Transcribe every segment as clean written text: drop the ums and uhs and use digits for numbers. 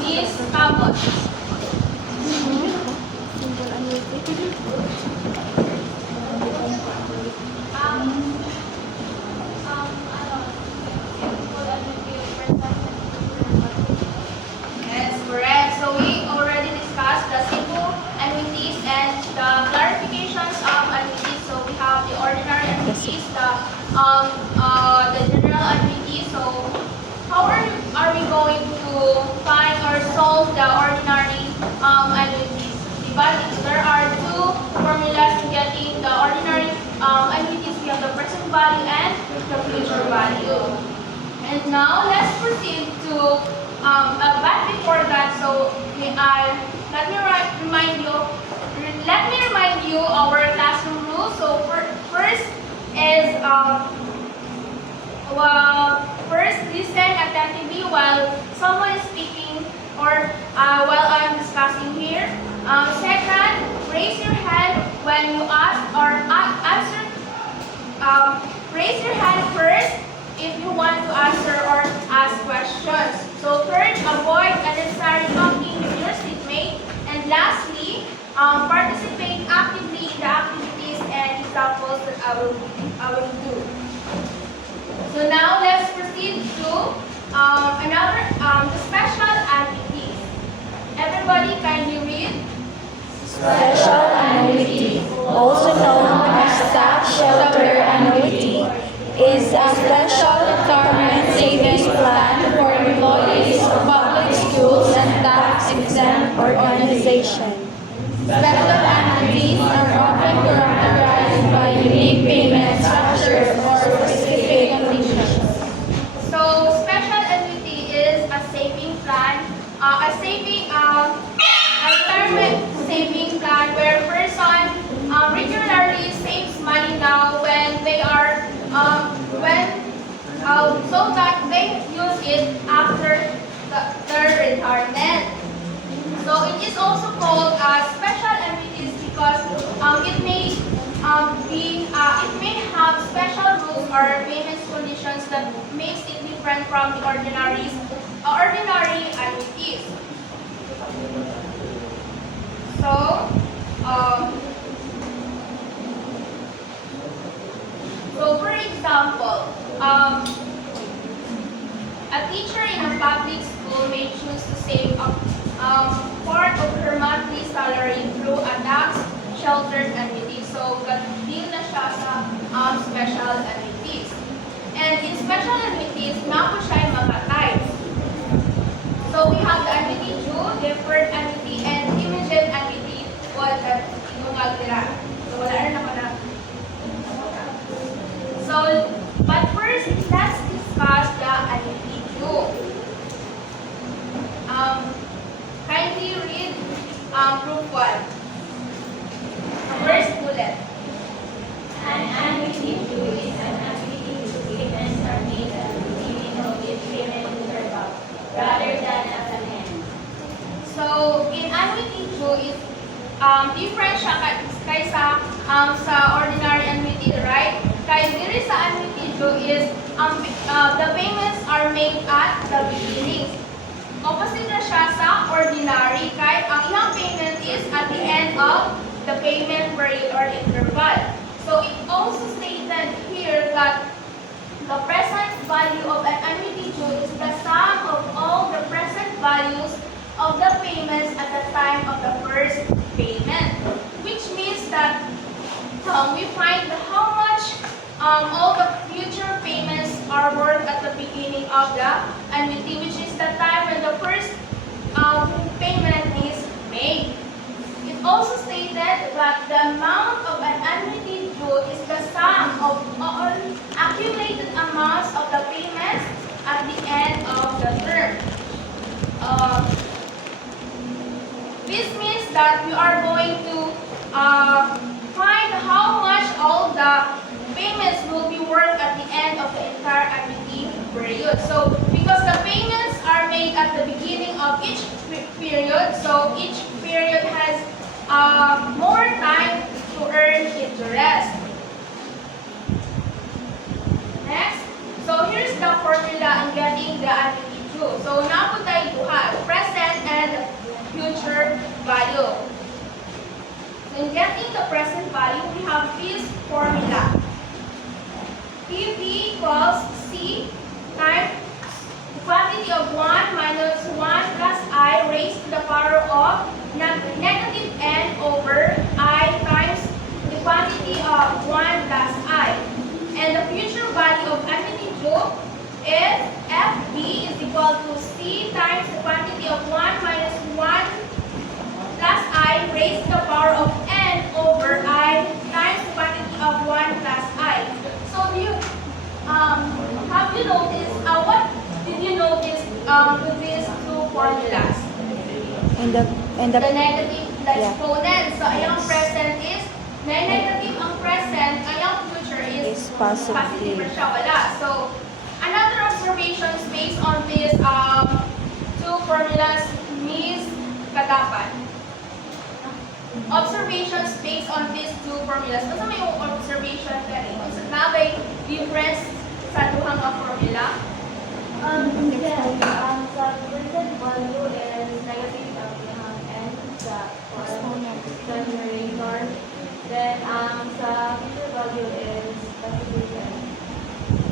Miss Cabot. Yes, correct. So we already discussed the simple annuities and the clarifications of annuities. So we have the ordinary annuities, the general annuities. So how are we going to find or solve the ordinary annuities? Diba? There are two formulas in getting the ordinary annuities. We have the present value and the future value. And now let's proceed to but before that, so let me remind you our classroom rules. So first is first listen attentively while someone is speaking or while I'm discussing here. Second, raise your hand when you ask or answer. Raise your hand first if you want to answer or ask questions. So third, avoid unnecessary talking with your seatmate. And lastly, participate actively in the activities and examples that I will do. So now let's proceed to another the special annuities. Everybody kindly read. Special annuity, also known as tax shelter annuity, is a special retirement savings plan for employees of public schools and tax-exempt organizations. Special annuities are often characterized by unique payment structures or specific conditions. So special annuity is a saving plan, a retirement saving plan where a person regularly saves money now when they are so that they use it after their retirement. So it is also called special annuities because it may have special rules or payment conditions that makes it different from the ordinary annuities. So for example, a teacher in a public school may choose to save part of her monthly salary through a tax-sheltered annuity. So, deal na siya sa special annuities. And in special annuities, na po siya yung mga types. So, we have the annuity due, deferred annuity, and immediate annuity. So, wala rin naman na. So, but first, let's discuss the annuity due. Kindly read group 1. First bullet. An annuity due is an annuity whose payments are made at the beginning of each payment interval, rather than at an end. So, in annuity due is different siya kaysa sa ordinary annuity, right? Kaya diri sa annuity due is the payments are made at the beginning. Opposite na siya sa ordinary, kaya ang iyang payment is at the end of the payment period or interval. So it also stated here that the present value of an annuity due is the sum of all the present values of the payments at the time of the first payment, which means that we find how much all the future payments are worth at the beginning of the annuity, which is the time when the first payment is made. It also stated that the amount of an annuity due is the sum of all accumulated amounts of the payments at the end of the term. This means that we are going to find how much all the payments will be worth at the end of the entire annuity period. So, because the payments are made at the beginning of each period, so each period has more time to earn interest. Next, so here's the formula in getting the annuity due. So, napunta yung duha, present quantity of 1 minus 1 plus I raised to the power of n over I times the quantity of 1 plus I. So do you have you noticed what did you notice with these two formulas? And the The negative, the Yeah. exponent. So ayang present is negative ang present, ayang future is is positive. positive pa siya, wala. So another observations based on these two formulas Miss Kadapan. Observations based on these two formulas. Kasi may observation ka rin. Kung sa may difference sa duhang ang formula. Sa present value is negative ang n sa numerator. Then, sa future value is positive n.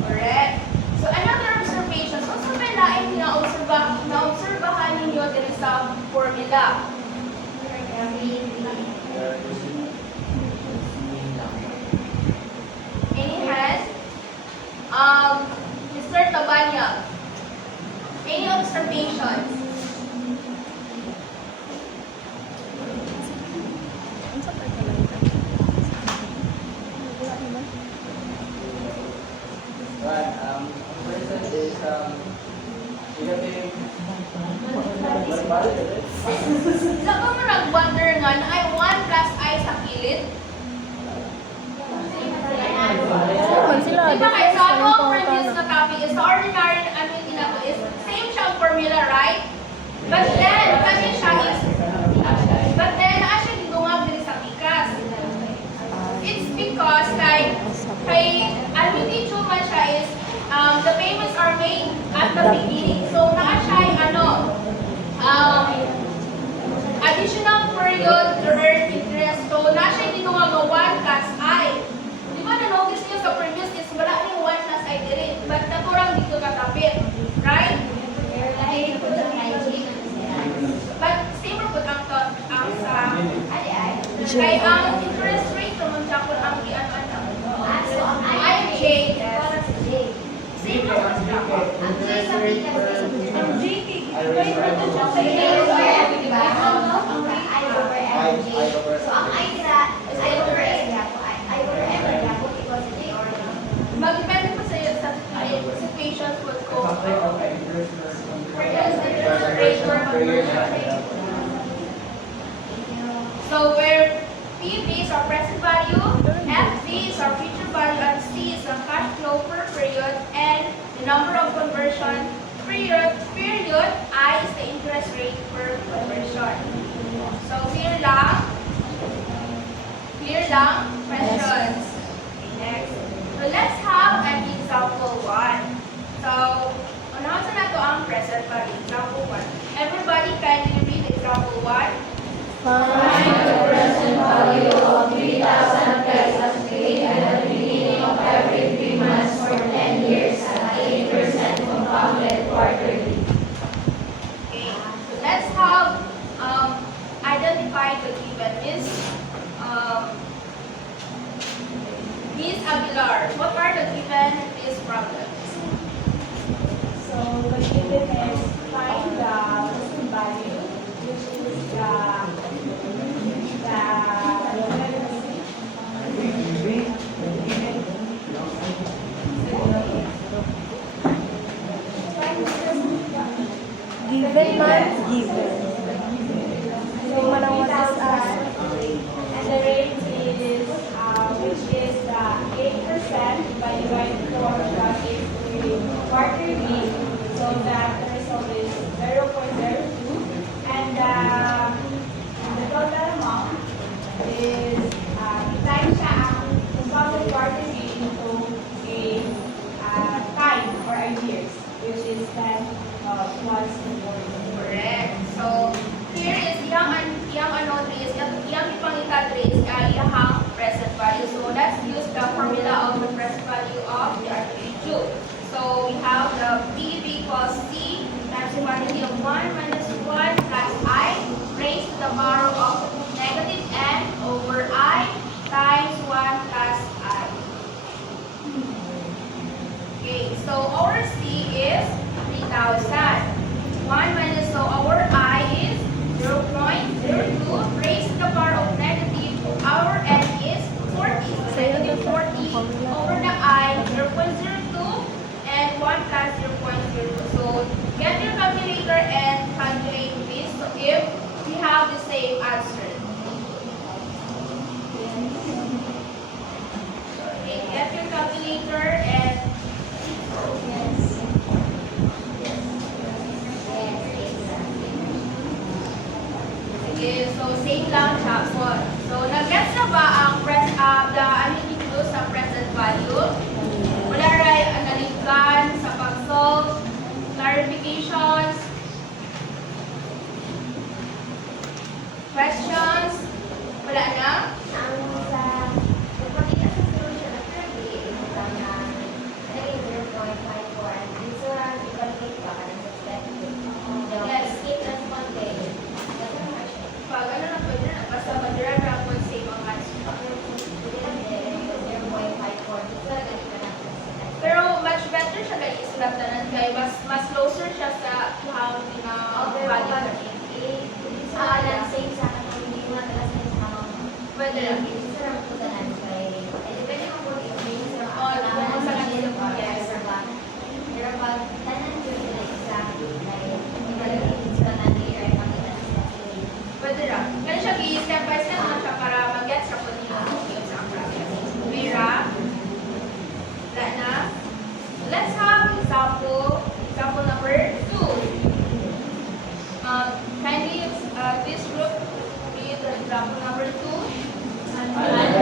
Correct. So another observation. So sa may laing na-obserbahan ninyo din sa formula. Any hands? Mr. Tabanya. Any observations? Present is negative. Sa ba mo nag-wonder nga na ay 1 plus I sa kilid? Di ba kaya sa ako ang previous na topic is the ordinary annuity na to is same siya ang formula, right? But then, kasi siya is naa siya gidungag din sa pikas. It's because kay annuity man siya is the payments are made at the beginning. So naa siya ay additional period to earn interest. So naa siya gidungag nga 1 plus I. Di ba na-notice niyo sa previous is wala rin 1 plus I diri. But naturang dito katapit. Right? But same po ang sa kay ang interest rate naman siya kung ang IJ. Same naman siya. Ang JT. Mag-depende po sa situations po ko. So where PV is our present value, FV is our future value, and C is our cash flow per period, and the number of conversion period, I is the interest rate per conversion. So clear lang? Questions? Next. So let's have an example 1. So, unahan sa nato ang present value, example 1. Everybody kindly read example 1. Find the present value of 3,000 pesos paid at the beginning of every 3 months for 10 years at 8% compounded quarterly. Okay, so let's have identify the given Miss Aguilar. What are the given these problems? So, the given is find the present value, which is Given month, given. So, 3,000, and the rate is, which is 8% divided by 4 plus 8 quarterly, so that the result is 0.02, and the total amount is, times siya ang compounded quarterly into a time or a years, which is 10 once in 4 years. Correct. So, here is iyang ano is iyang ipangita is iyang present value. So, let's use the formula of the present value of the RQ. So, we have the PV equals C times the quantity of 1 minus 1 plus I raised to the power of negative n over I times 1 plus I. Okay, so our C is 3,000. 1 minus, so is, so same lang siya. So nag-gets na ba ang the amity due sa present value? Wala rin analytical sa pag-solve, clarifications, questions, wala na? Ang sa pagpakita sa solution of 30, ito lang na naging 0.54. Dito lang i-calculate pa ka ng substitute. Yes. Escape and spontaneous. Kasi naman siya. Pag ano na pwede na, basta mag-drag ang same ang answer. Hindi lang din, 0.54. Dito lang ganito na. Pero much better siya kay islat tanan kay mas closer siya sa how na Pero pag value. same sa akin, hindi mo madalas na sa mga Pwede lang. Isa lang po tanan kay depende mo po yung main sa Oo, kung sa kanila po, yes. Pero pag tanan yun sila isa, like, ibalagin sa tanan ni or makita sa sila. Pwede lang. Kaya siya step by step na siya para mag-get sa po niyo sa process. Vera, wala na. Let's have example number 2. Kindly this group read the example number 2. An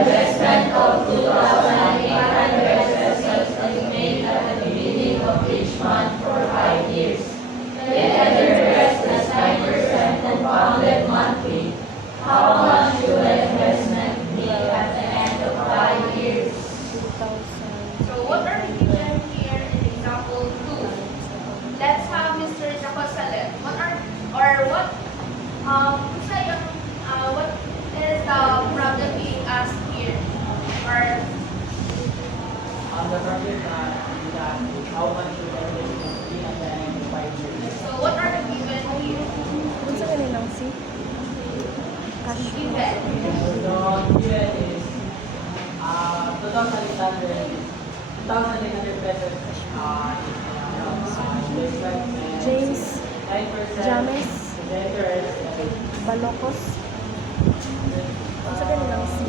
investment of 2,800 pesos is made at the beginning of each month for 5 years. The interest is 9% compounded monthly. How much will the investment be at the end of 5 years? So what are we given here in example 2? Let's have Mr. Jacosalet. What is the problem being asked here? Or The problem is that how much should the investment be at the end of 5 years? so what are the given here? Kung sa kanilang si cash Given. So, here is 2,800 pesos investment and James 9% James interest. Balocos. Kung sa kanilang si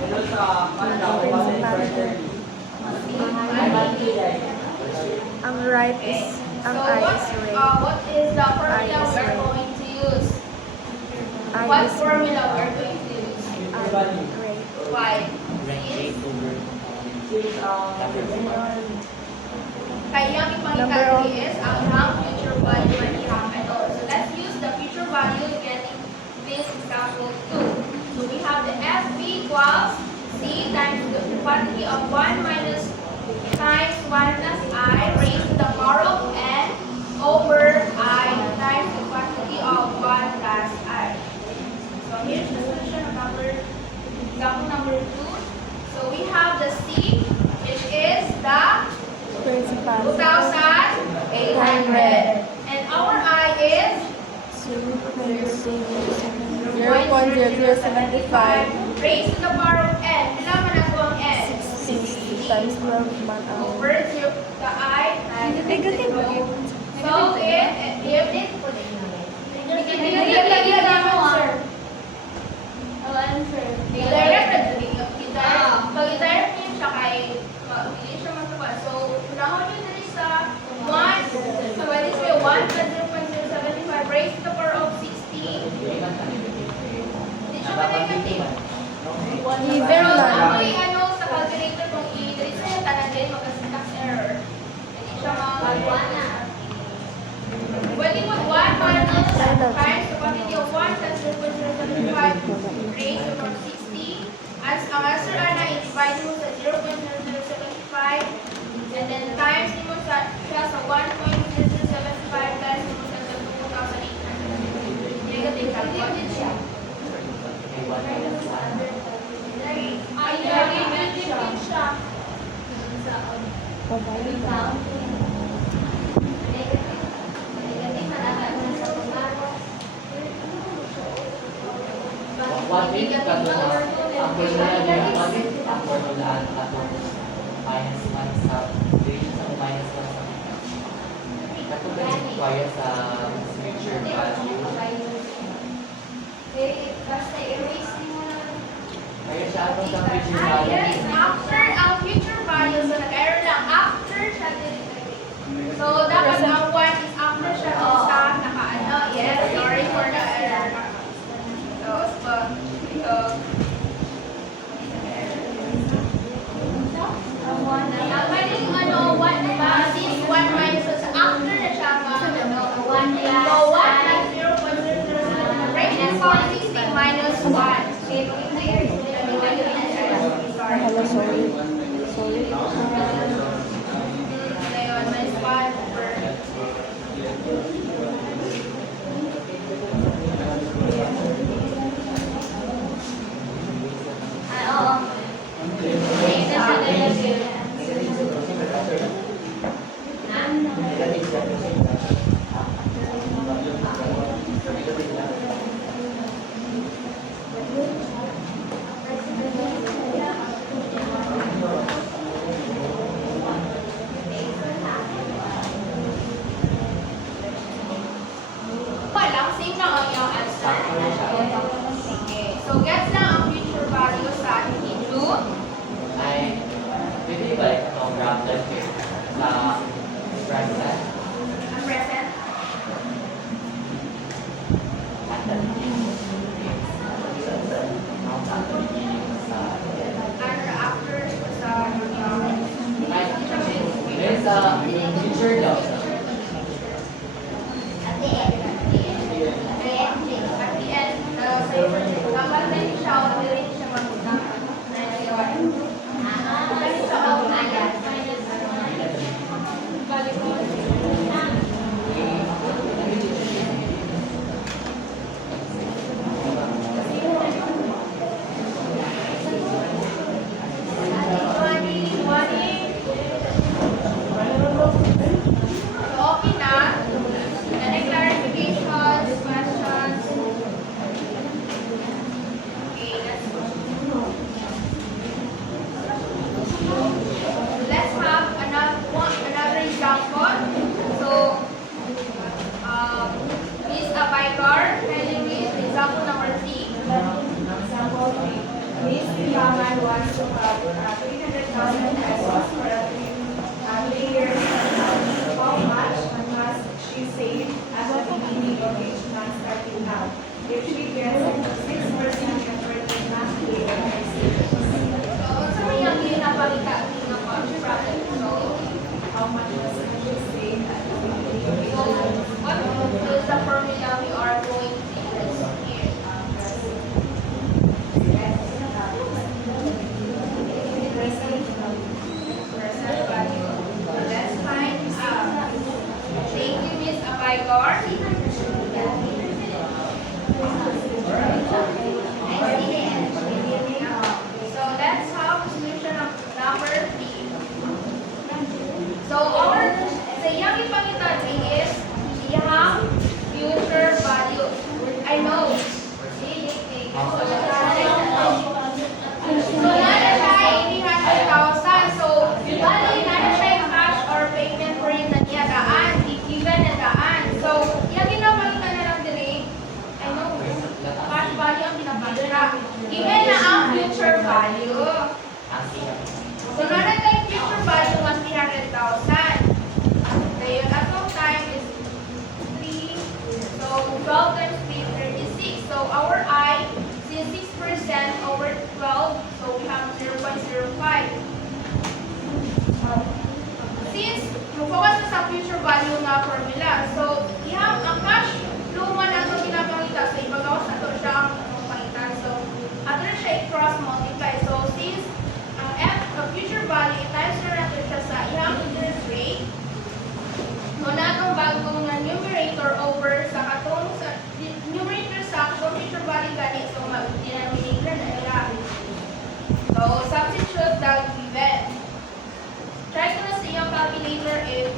Pero sa Panda, 1,000 ang right is ang So I what, is red. what is the formula I is we're red. going to use? I What is formula we're going to use? I red. Why? Kaya yung Number ipangitali of- is ang future value and ihang ano. So let's use the future value getting this example 2. So we have the FB equals C times the quantity of 1 minus times 1 plus I raised to the power of N over I times the quantity of 1 plus I. So here's the solution of example number 2. So we have the C, which is the Principal 2,800. And our I is 0.0075 raised to the power of N. Ilan man ako ang N? 60 times 12 man hour. Over zero, the I. Negative. So if it pag-direct niyo siya kay hindi siya matuwa. So, unahon niyo dali sa 1. So, pwede siya 1 plus 0.075 raised to the power of 60. Hindi siya ma-negative. Even Pero lang. amoy ano sa calculator kung i-delete sa yung tanan din magka-syntax error. Hindi siya ma-1 Pwede mo 1 minus times the quantity of 1 plus 0.075 raised to 60. As ang answer na i-divide mo sa 0.0075 and then times mo siya sa 1.075 plus mo sa 2,800. Negative calculate siya. Ay, negative siya. What is katulang ang formula niya ang formula minus 1 sa division sa minus 1 sa katulang require sa future value kaya siya atong sa future value Yes, after ang future value, so nag-error lang, after siya din. So, dapat ang 1 is after siya dun sa naka-ano. Yes, sorry for the error. same lang ang iyong answer. Sakto rin siya. Okay. So, gets lang ang future value sa attitude. Ay, pwede ba itong graph like this sa present? Ang present. At the beginning sa And after sa Then sa future daw. At the end. at the end, dapat na yung siya o hindi siya magutang. Okay na. Any clarifications, questions? Okay, let's have another example. So, Miss Abaykar, kindly read example number 3. Example 3. Miss Yaman wants to have 300,000 pesos for a 3 years. How much must she save at the beginning of each month starting now? If she gets 6% effort in not pay her savings. So, sa may yung ginapalita ng problem. So, How much must she save at the beginning of each so month? what is the formula we are going to use here? Present value. Let's find out. Thank you, Miss Abaygor. So let's have solution of number 3. So our sa iyang ipangita is iyang future value. I know. So nana siya 800,000. So bali nana siya yung cash or payment for yun na niya daan. Given na daan. So iyang ginapangita na lang din I know. Cash value ang pinapangita. Given na ang future value. Ang siya. So, nana tayong future value was 300,000. Ngayon, atong time is 3. So, 12 times 3, 36. So, our I, since 6% over 12, so we have 0.05. Since, focus na sa future value nga formula. So, ihang ang cash luma na ito pinapangita. So, ibagawas na ito siya ang pangitan. So, ato na siya i-cross multiply. So, since ang F, ang future value, times na natin siya sa ihang interest rate. So, na itong bagong na numerator over sa katong sa numerator sa katong future value gani. So, mag-denominator na nila. So, substitute the given. Try ko na sa iyong calculator if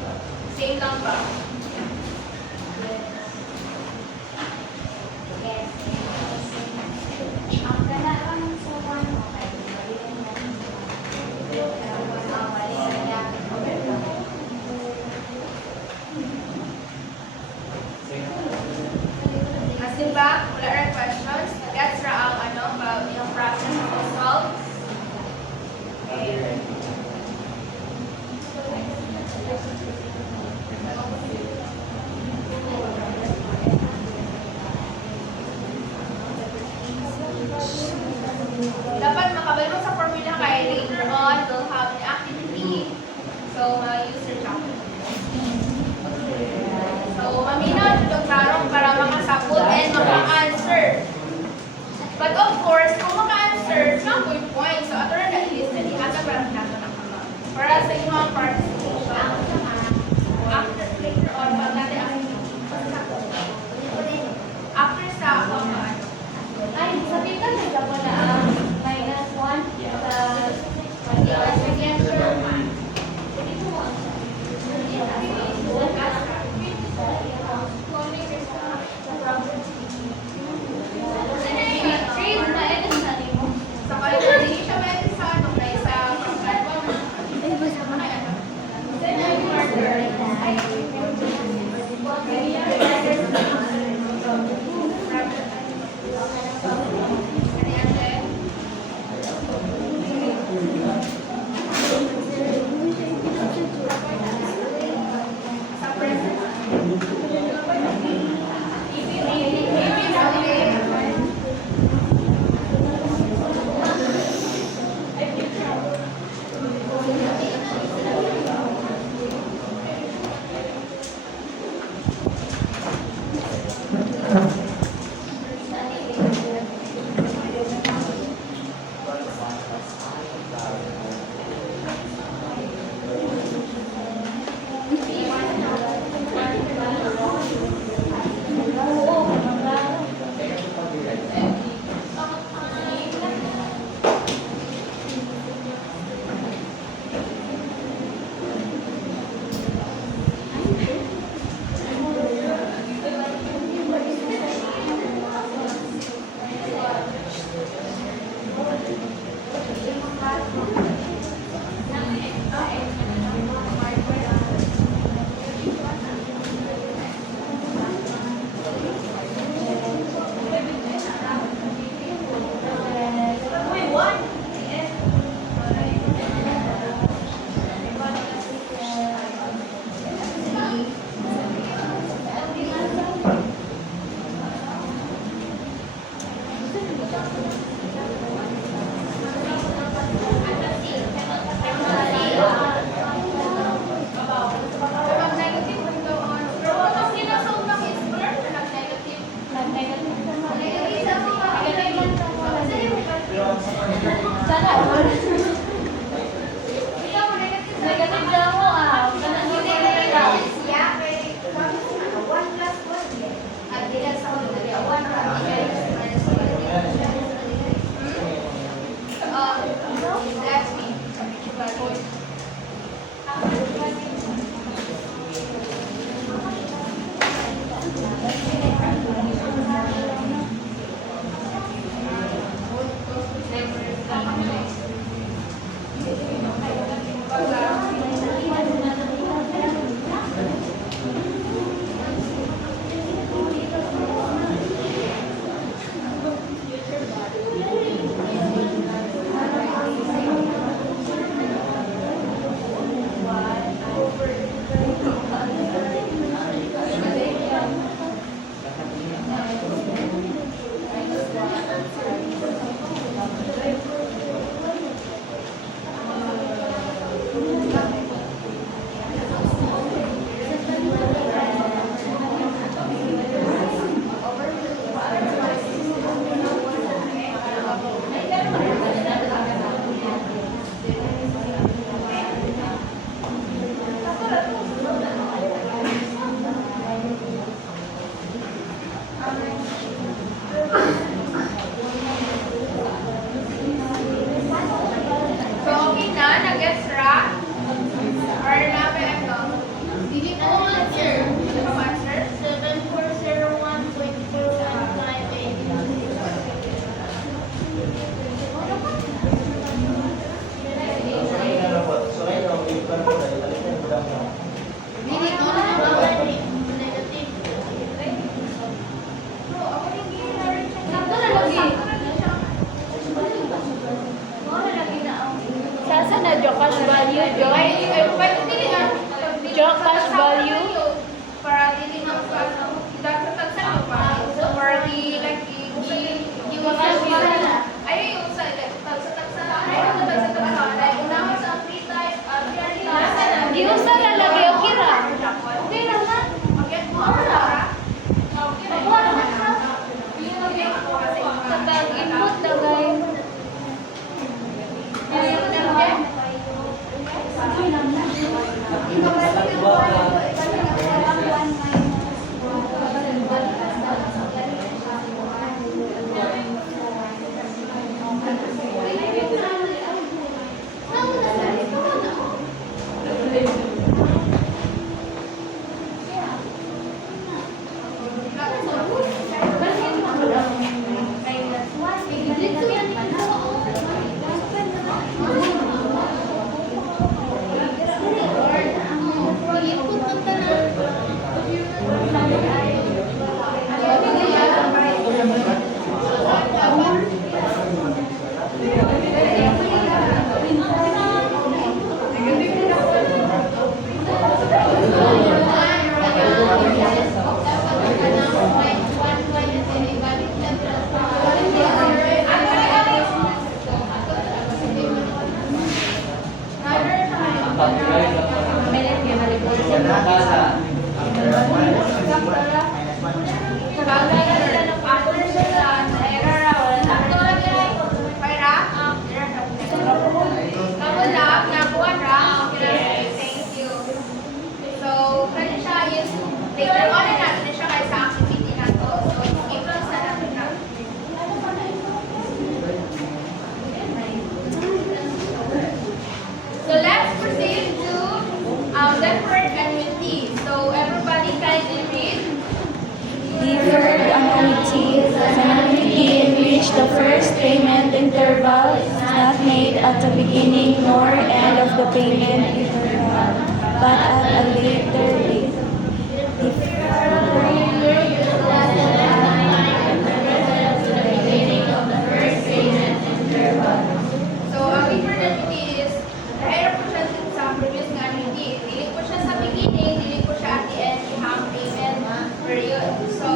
same lang ba. Kasi ba, wala rin questions? Gets ra ang about yung process of solve? Okay. Dapat makabalo sa formula kay later on we'll have an activity. So, user chapter. So, maminaw itong tarong para makasapot and maka-answer. an annuity in which the first payment interval is not made at the beginning nor end of the payment interval, but at a later date. So, ang different annuity is, nahirap po siya sa previous nga annuity. Dili po siya sa beginning, dili po siya at the end, yung payment period. So,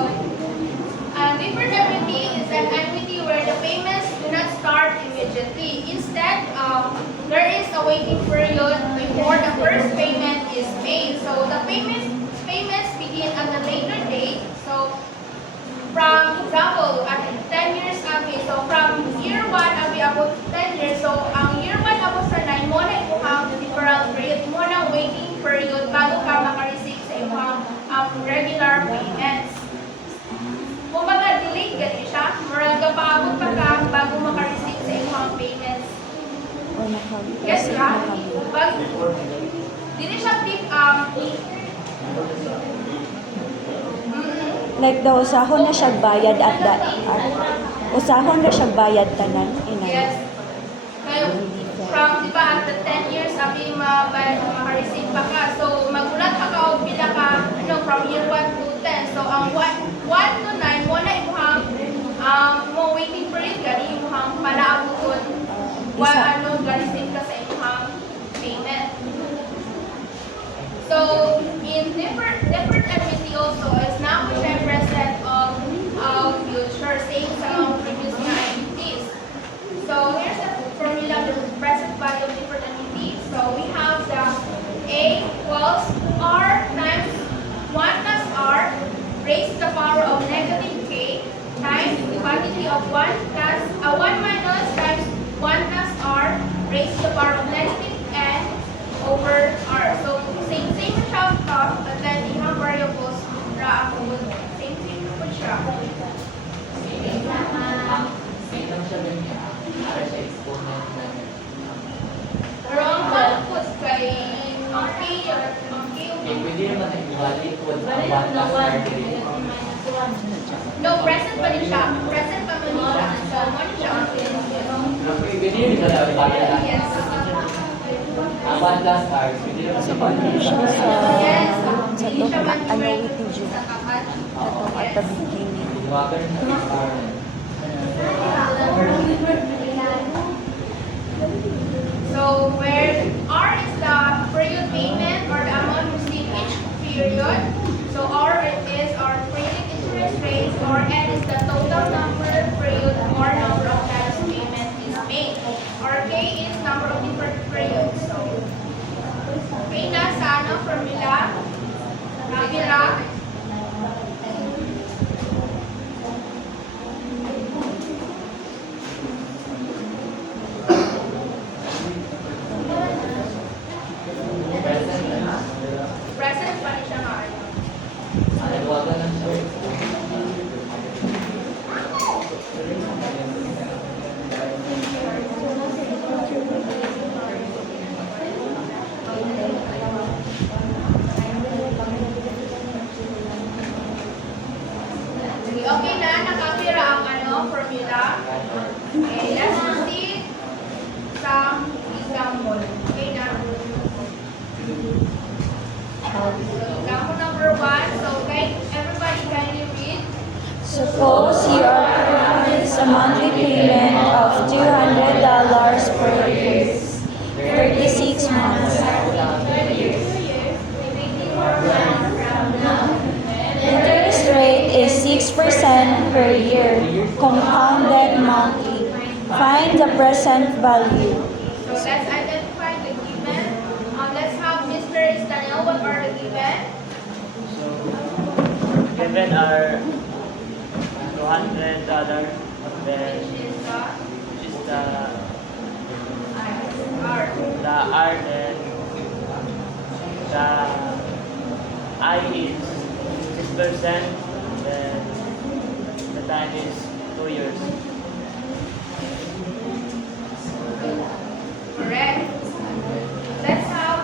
different annuity is an annuity where the payments do not start immediately. Instead, there is a waiting period before the first payment is made. So, the payments begin at a later date. So, from example, at 10 years abi, so from year 1 abi about 10 years, so ang year 1 about sa 9 mo na imuhang deferral period, mo na waiting period bago ka maka-receive sa imong regular payments. Kung delayed gani siya, murag paabot pa ka bago maka-receive sa imong payments. O nakabit. Yes, ha? Pag dili siya tip Like daw, usahon na siya bayad at usahon na siya bayad tanan. yes. Kayo, from, di ba, at the 10 years, abi maka-receive pa ka. So, magulat pa ka o pila ka, from year 1 to 10. So, ang 1 to 9, mo na imuhang, mo waiting period, gani imuhang palaabuton. Ga-receive ka sa imuhang payment. So, in different annuity also is now we have present of future, same sa previous nga annuities. So, here's the formula of the present value of different annuities. So, we have the A equals R times 1 plus R raised to the power of negative K times the quantity of 1 minus times 1 plus R raised to the power of negative N over R. So, same siya cost, but then you have variables ra ako same po siya. Same lang siya din niya. Para siya exponent na. Pero ang output kay ang K, Okay, pwede naman na i-validate kung ang 1 plus R din. no, present pa din siya. Present pa din siya. So, mo din siya. Pwede rin siya na i-validate. Yes. Ang 1 plus R, pwede naman siya Siya sa Yes. sa Hindi to siya man annuity due. sa kapat. Katong at the beginning. Water na R. So, where R is the period payment or the amount received each period. So, R is our period interest rate, or N is the total number, period, or number of times payment is made. Or K is number of different periods. So, K na sa formula, present pa rin siya nga. Nagwagan lang siya. Okay na, nakapira ang formula. Okay, let's proceed sa example. Okay na? So, example number 1. So, everybody kindly read. Suppose you are promised a monthly payment of $200 per year, 36 months. Interest rate is 6% per year, compounded monthly. Find the present value. So, let's identify the given. Let's have Mr. Daniel. What are the given? So, given are $200, then Which is which is R. the R, then the I is 6%, then the time is 2 years. Correct. Let's have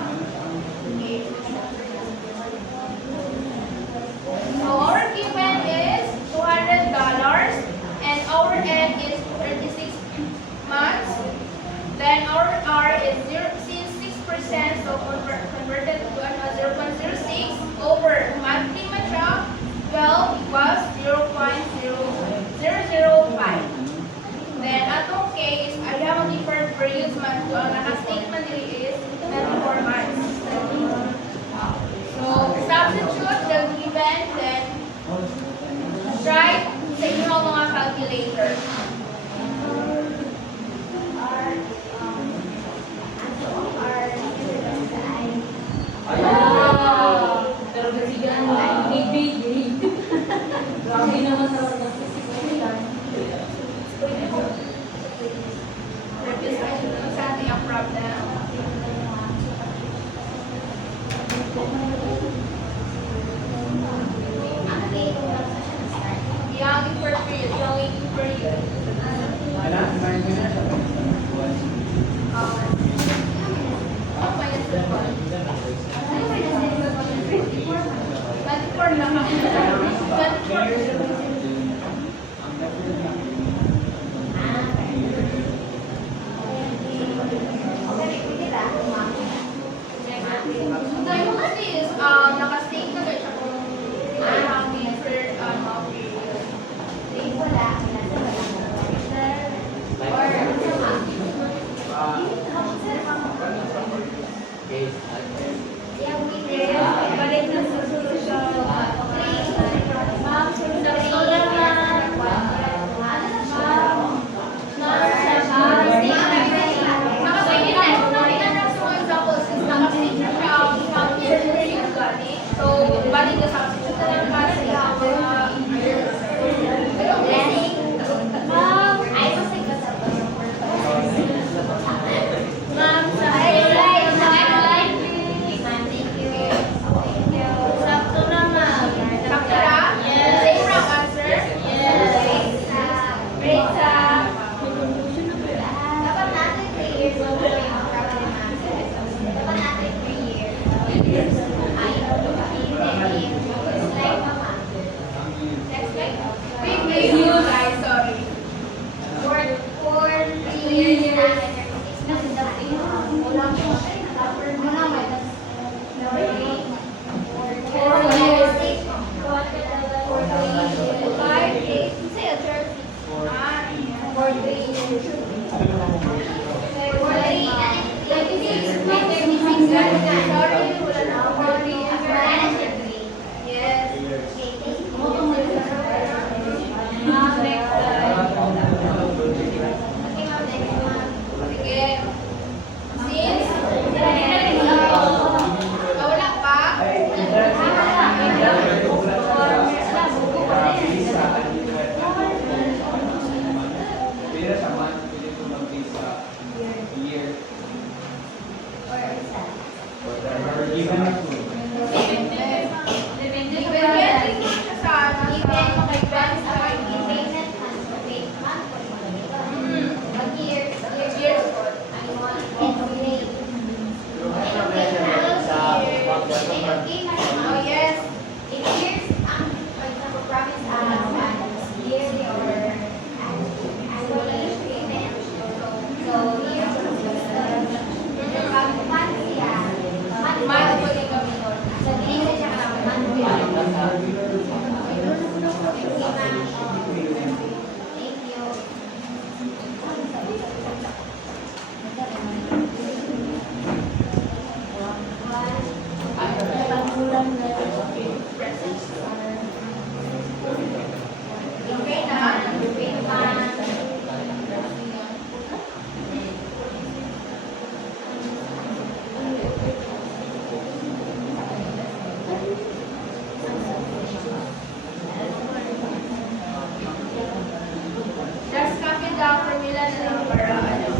so our given is $200 calculator. Pero kasi yan, big. Grabe naman sa Representation sa ating ang problem. Yung per period, yung waiting period. Ano ba yung circle? 24 lang ako. 24. Dahil mo kasi is, nakastate na guys siya kung hangin per period. Okay. Balik na sa So, balik na substitute na lang kasi Ma'am, sa sakto na, ma'am. Sakura? Same wrong answer? Great sa Dapat natin 3 years old ko yung problem natin. Dapat natin 3 years. Ayaw ko pa. Like, mama. Next slide. Thank you, guys. Sorry. For 3 years natin. Wala ko. Wala mo. 4 years. 5 days. Say a 30. Ah, 4 days. sorry, wala na ako. Yes. Sige. Since, wala pa? Pila sa month, pili ko mag-base sa year. Or given na po. Depende siya sa Oh, yes. Month po yung kami nun. Thank you. Okay na. Let's copy the formula na lang para ano.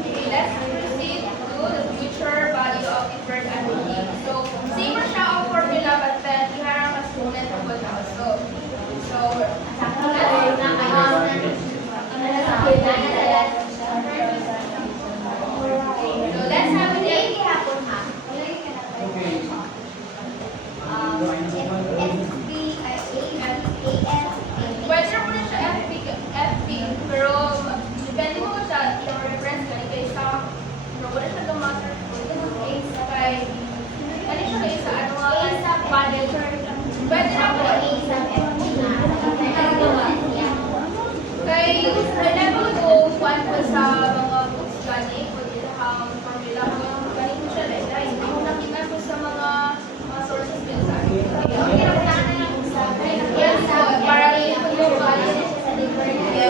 Okay, let's proceed to the future value of deferred annuity. So, same siya ang formula but then iharang mas student ang also. So, let's have it. Pwede na po na siya FP, pero depende mo siya, yung reference ka, kaya sa, pero wala siya lumater, kay, ano siya kayo sa ano nga, panel, pwede na po, kay, level ko, 1 po sa mga books gani, pwede na ang formula ko, ganito siya, like, hindi ko nakita po sa mga sources din sa akin. Yes, para rin po yung value. Yes.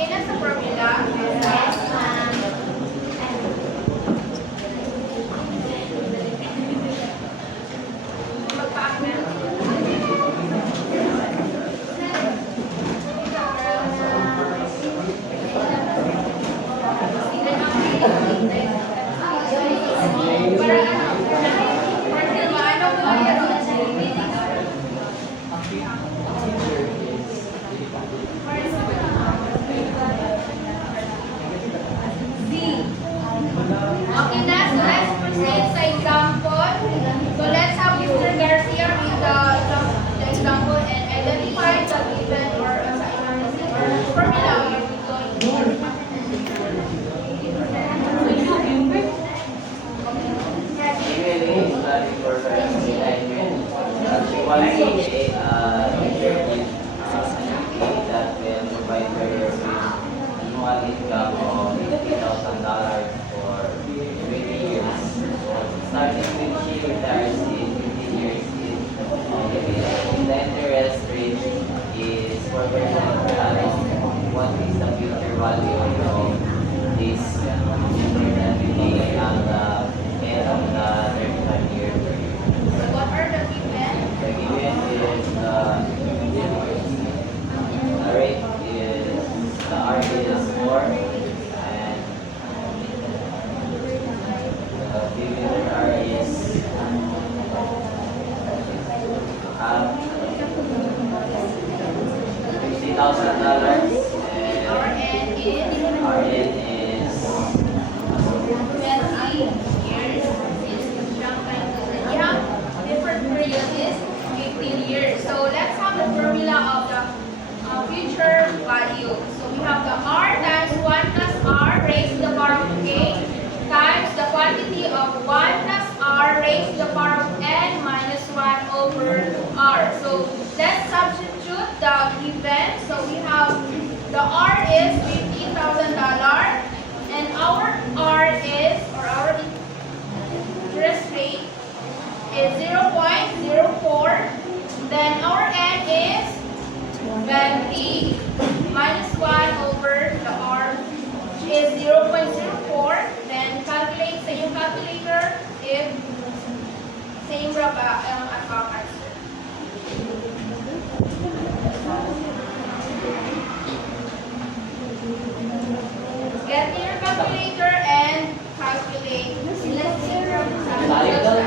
Okay na sa formula? Yes, ma'am. Magpaak na. Para ano? Para ano ba yan? Okay na, so let's proceed sa example. So let's have Mr. Garcia read the example and identify the given or formula we are going to. Given is study for alignment. Equality teacher is that will provide career with annual income of $50,000 for 20 years. Starting with she retires in 15 years is the interest rate is 4% per annum. What is the future value of this $150,000 at the end of the 35-year period? So what are the given? The given is the rate is the R is 4 and the given R is $50,000 and Our N is RN is 20 years. Is jump time to the young. Different period is 15 years. So let's have the formula of the future value. So we have the R times 1 plus R raised to the power of K times the quantity of 1 plus R raised to the power of N minus 1 over R. So let's substitute the given. So we have the R is $50,000 and our R is, or our interest rate is 0.04. Then our N is 20 minus 1 over the R is 0.04. Then calculate sa iyong calculator if same ra ba ang atong answer. Get your calculator and calculate. Let's see Tayo daw.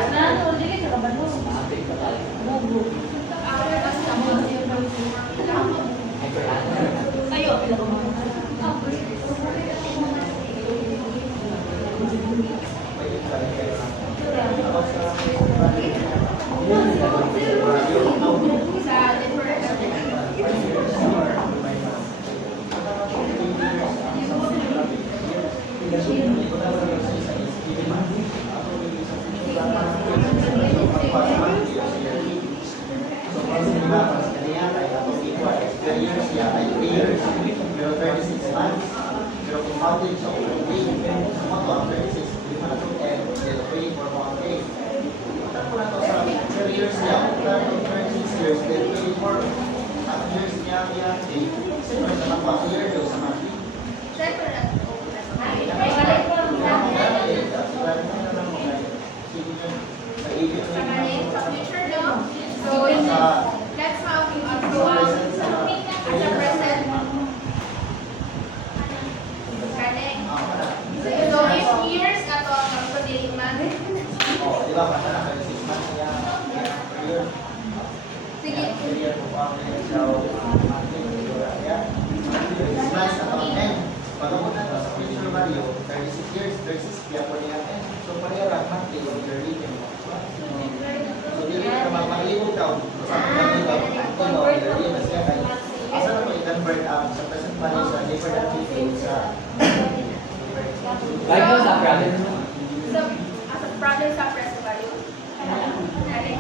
sa future no? So let's have you as a present. So if years ato ang pagdiliman. Sige. Like those are brother. So, as a brother sa present value. Dali.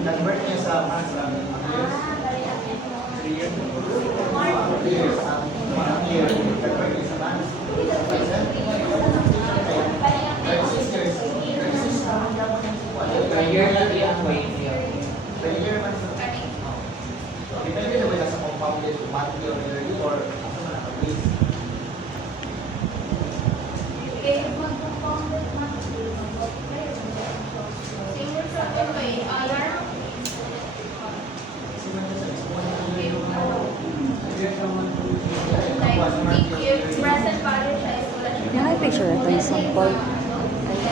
Convert niya sa months lang. 3 years. 3 years. 1 year. Convert niya sa months. 36 years. 36 Per year lang yung wait. per year man. Dali. If present value siya is wala siya. Yung ay picture ito yung sample.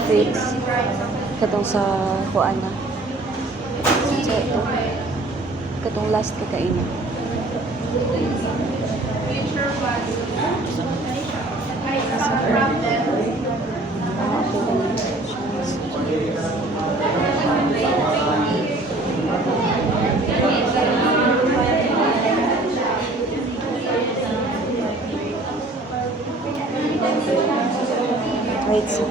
Fix. Katong sa kuan na. Sa ito. Katong last kakainin. Future value. Ay, sa problem. Ah, ako ko na. Wait, so.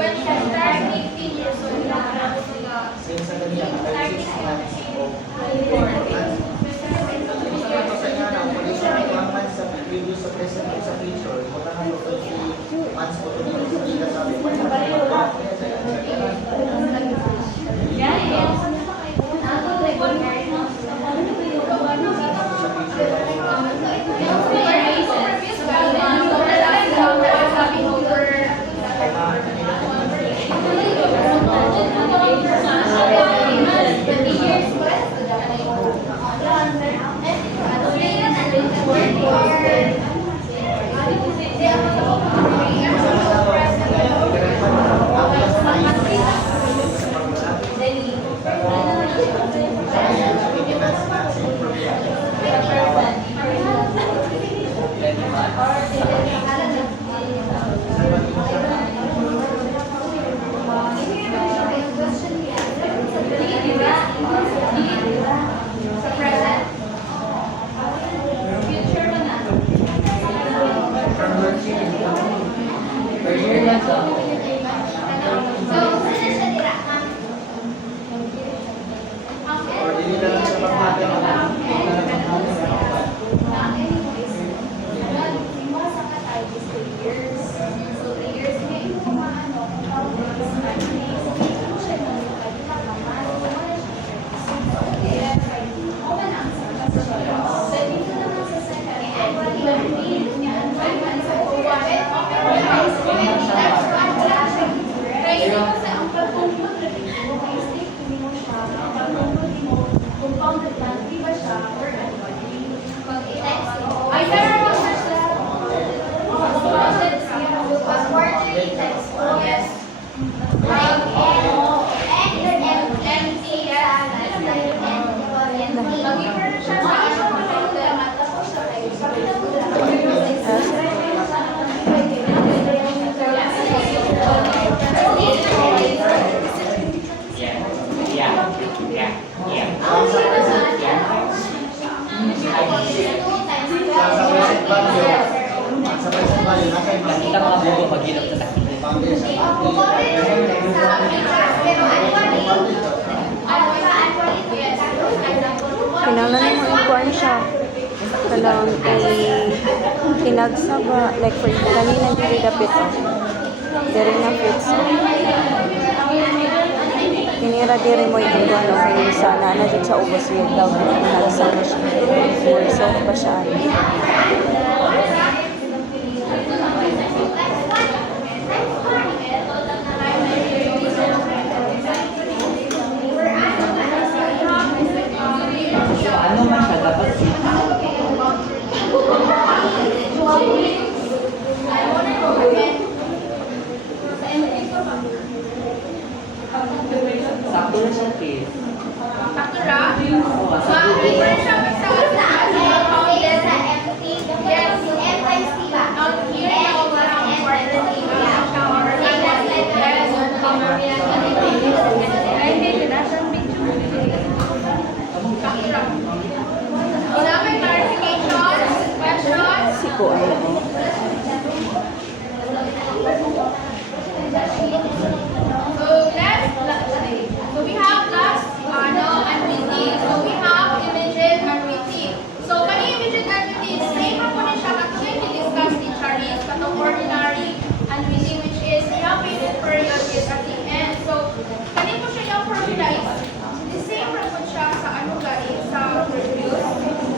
When siya start 18 years old, Since sa ganyan, 6 months of kasi nga na, kung isa 1 month sa previous sa present o sa future, wala na ito 3 months po ito dito sa nila sabi. Sa present. Future mo na. Per year lang sa So, saan siya tira? Or dili na lang sa pagmata. Ay, pero yes. Mag-refer siya sa Sa present value, nasa yung Nakita mga bugo maghilap sa takip. foundation. Kailangan mo i-kuan siya. Kailangan kinagsa ba, like for kanina dili dapit o. Diri na fix. Kinira diri mo i-kuan o kaya sana na dyan sa ubos yung daw. Kinagsa na siya. Or soft pa siya. Ano man siya dapat sakto na siya case. Faktura. Oo, sakto Ma-refer na. siya sa out here na walang important Wala may clarifications, questions? Si ko ay o. So we have last unwitting. So we have immediate unwitting. So kani immediate unwitting, same ako na siya katulad i-discuss ni Charis, katong ordinary unwitting which is yung waiting period is at the end. So kani po siya yung formula is the same ra po siya sa ano guys, sa previous.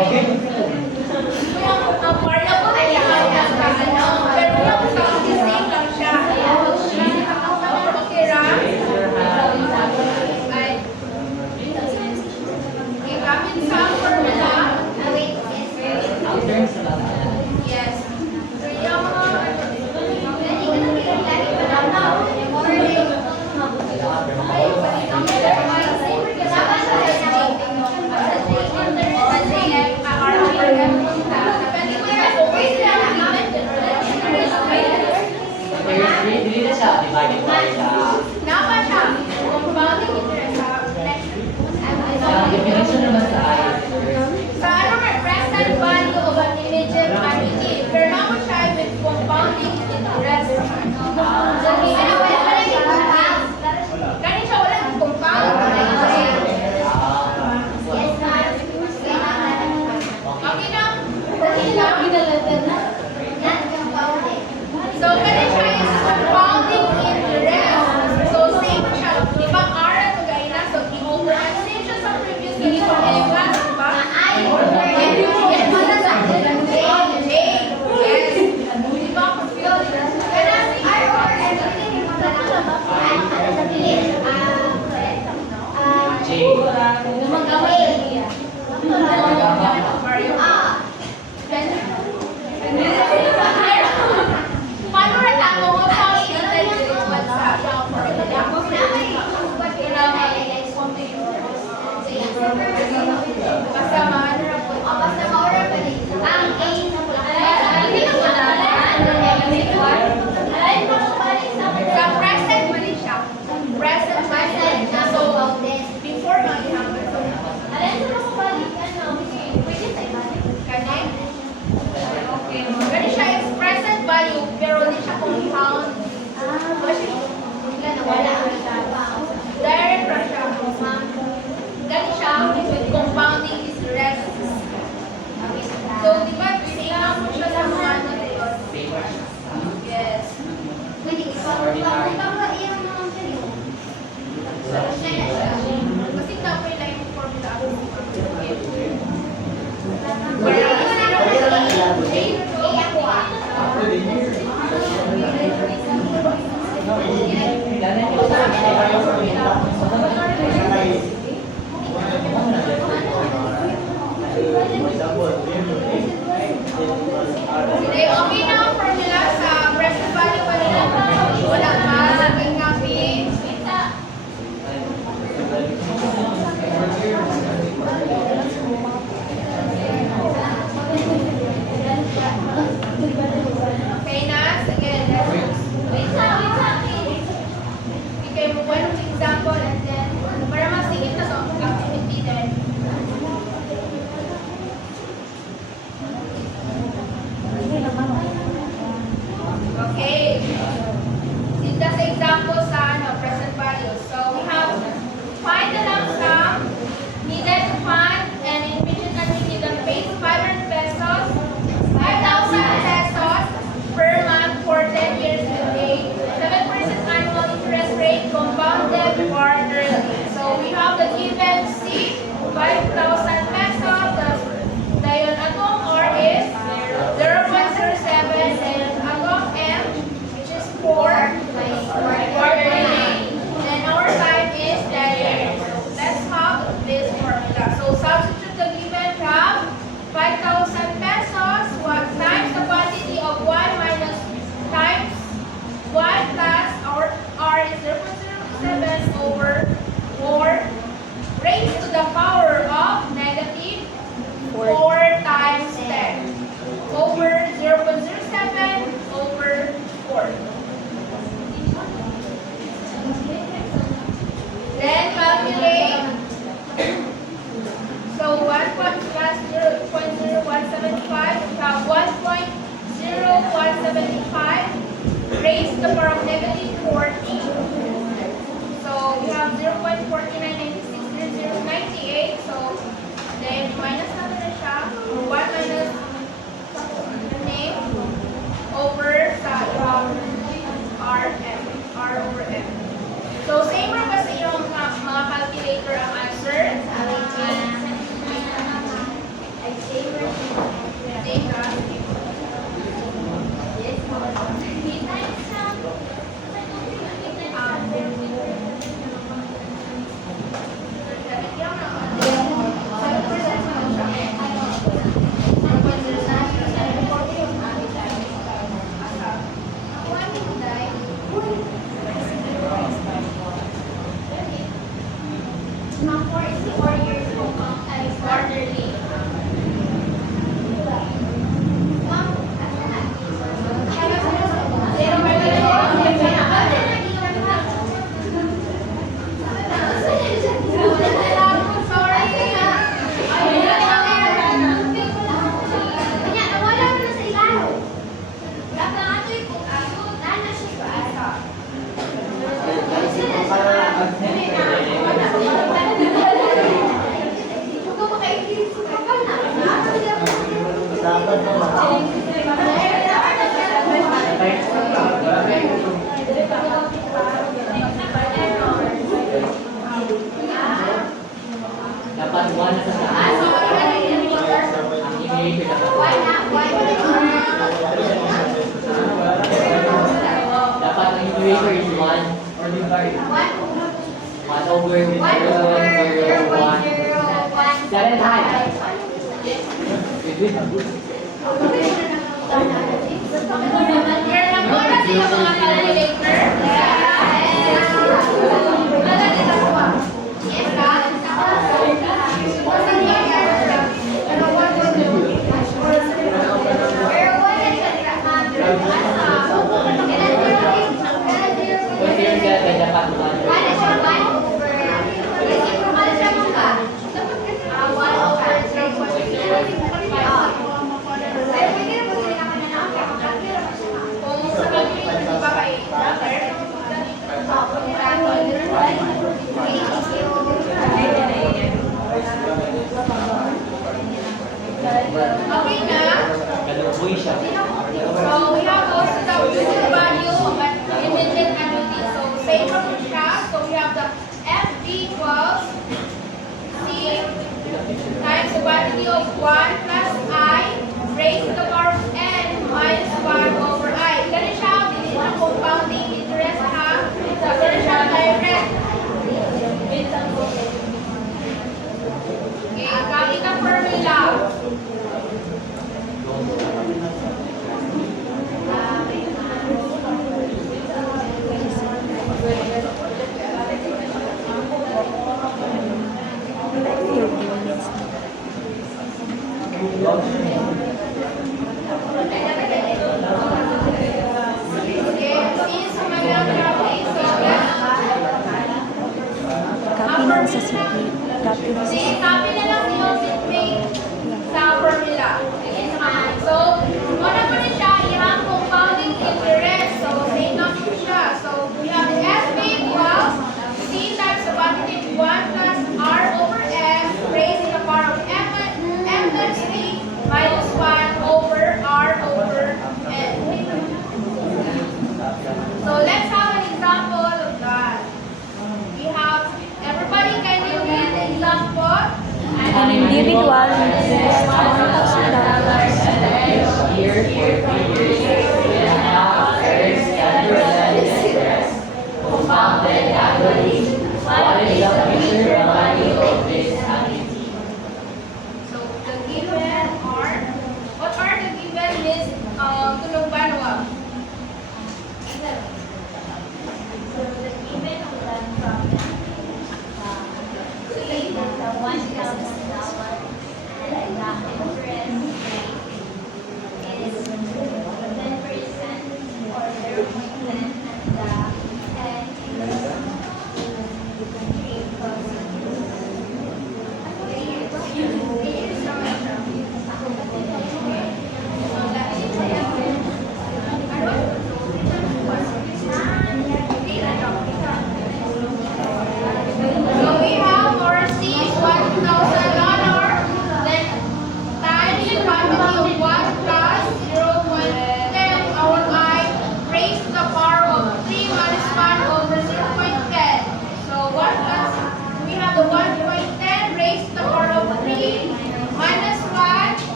Okay. Ang variable ay pero yung sound is same lang siya. Okay, Ra? Ay. Okay, gamit sa formula. Ang terms na lang. Yes. So, yung mga Hindi na siya divided by Napa siya. Compounding interest sa next. ang definition naman sa I is Sa ano present value of an immediate annuity. Pero naman siya with compounding interest. So, ganun siya wala ng compound. Okay na? So, ganun siya is compounding interest. So, same siya. Di ba R at gaya so i-overrun siya sa previous ganito class, di ba? Yes. Di ba? Paano rin ako mo pa kasama ano na po. Sa present mo din siya. Present present. So, before mo ihapon. Kanin? Okay. Ganun siya is present value, pero hindi siya compound. Direct ra siya. Ganun siya with compounding is rest. So, di ba, same lang po siya sa mga ano yun. Yes. Kasi na po yung line formula. Sige, okay na ang formula sa present value kanina. Wala pa. Aking copy. Okay na? Sige, okay, mo one example and then para masigit na to, activity din. same as 3 times quarterly. Dapat naman. Dapat 1 na sa taas. Ang numerator dapat 1. Dapat ang numerator is 1. Or divide. 1 over 0, 1. 7 times. Dapat 1. Kung sa calculator, di ba kay okay na? Kaluboy siya. So we have also the present value of an immediate annuity. So same from siya. So we have the FD equals C times the quantity of 1 plus I raised to the power of n minus 1 over I. Ganun siya, hindi na compounding interest ha. So ganun siya direct. Okay, gamit ang formula. Copy na sa city. Copy na sa Sige, copy na lang yung seatmate sa formula. Sige, samahan. So, una po rin siya, i-rank compounding interest. So, same lang po siya. So, we have the SB equals C times the quantity of 1 plus R over M raised to the power of M times B minus 1 over R over N. So, let's have an example of that. We have, everybody can you read the example? An individual invests $1,000 Year for 3 years. And now earns 10% interest. Compounded annually. What is the future value of this annuity? So, the given are, what are the given is, tulong banwa?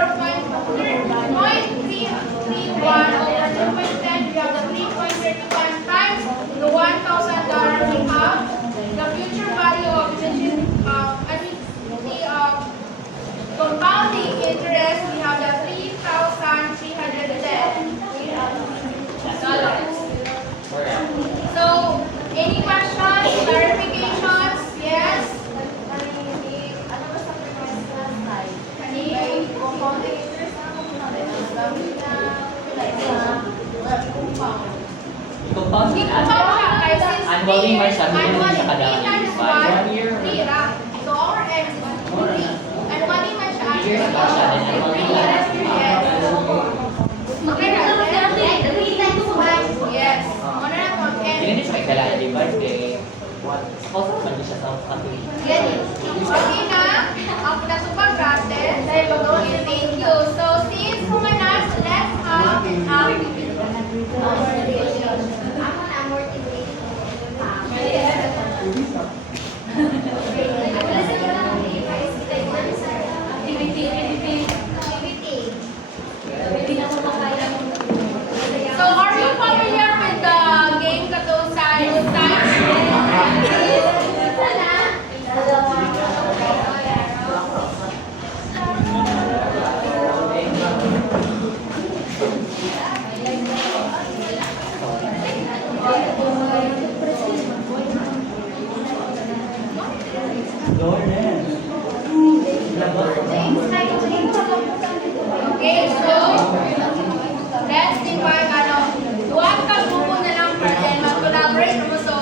0.331 over 2.10, we have the 3.31 times the $1,000 we have. The future value of compounding interest, we have the $3,310. So, any questions, clarifications? Yes? I-compound Hindi din ko ba siya? Kaya since Annually man siya, hindi annually, man siya kada 3 times by 1, 1 year. 3, right? So, our end is 3. Annually man siya. Years ba siya? Then annually lang. Yes. Yes. Ano na po? Hindi na siya magdala, di ba? Supposed man din siya sa Catholic. Okay na. Ako na ito pag-practice. Thank you. So, since humanas, let's have So, are you familiar with the game Katusan? Okay, so let's divide duwag ka grupo na lang per then mag-collaborate mo. So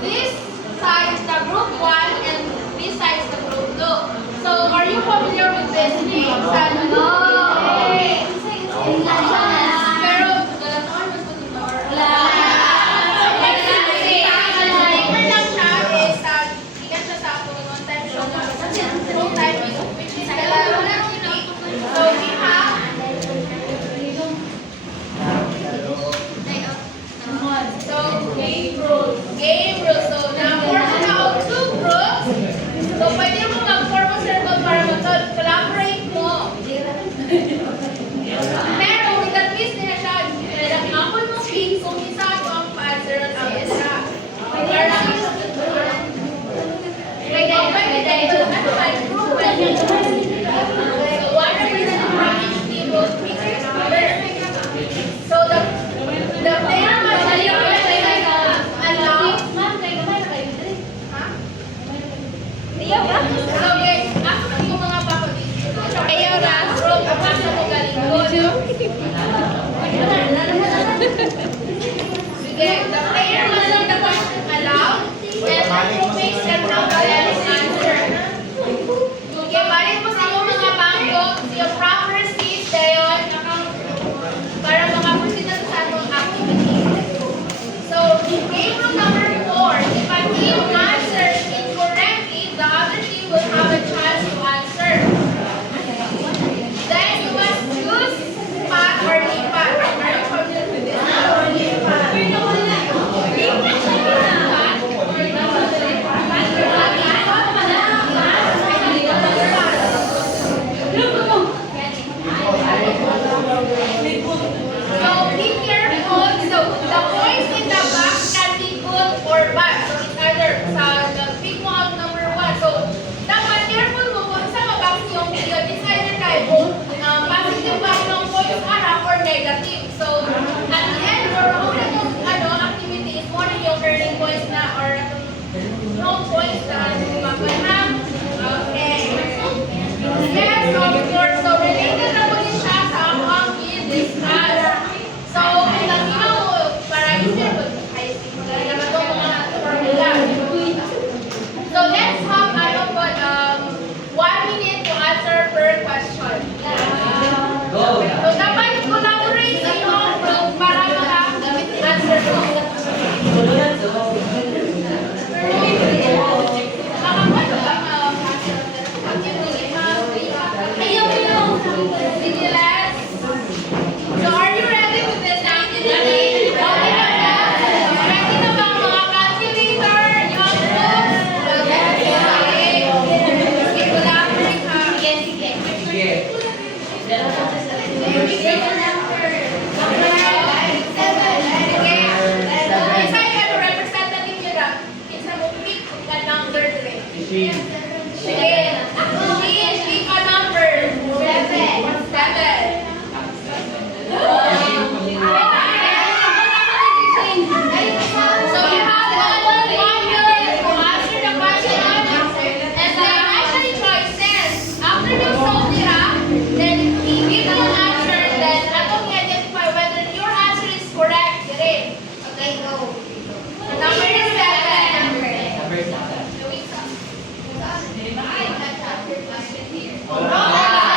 this side is the group 1 and this side is the group 2. So are you familiar with this game? Pero so we have game rules. So na-form na ako 2 groups. So pwede mo mag-form mo circle para mag-collaborate mo. Pero with the twist nila siya, ako mo pick kung isa ito ang pa-answer at ang isa. So one representative from each team will pick their number. So the player must allow. Okay, ako na yung mga bako dito. Kaya na, bro, kapasa mo galingkod. Sige, the player must let the question aloud and who makes them know the answer. Okay, balik mo sa iyong mga bangko, sa iyong proper seats dayon, para makaproceed na sa atong activity. So, game rule number 4, if a team answers incorrectly, the other team will have a chance to answer. Then you must choose pat or lipat. Are you familiar with this? Pat or lipat? So be careful. So the points in the back can be put Sige. Isa yung representative nila. Isa mo pick ka number 3. Machine. Sige. Pick a number. 7. So you have one minute to answer the question. And then actually choices. After you solve it up, then give you an answer. Then atong identify whether your answer is correct. Dire. Okay, go. The number is 7. Number 7. Correct answer.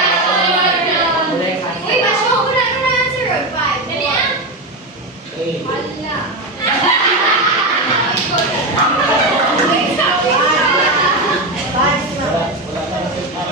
Uy, masyo ko na answer. 5. Ano yan? Okay. Wala. Wala pa kasi pa.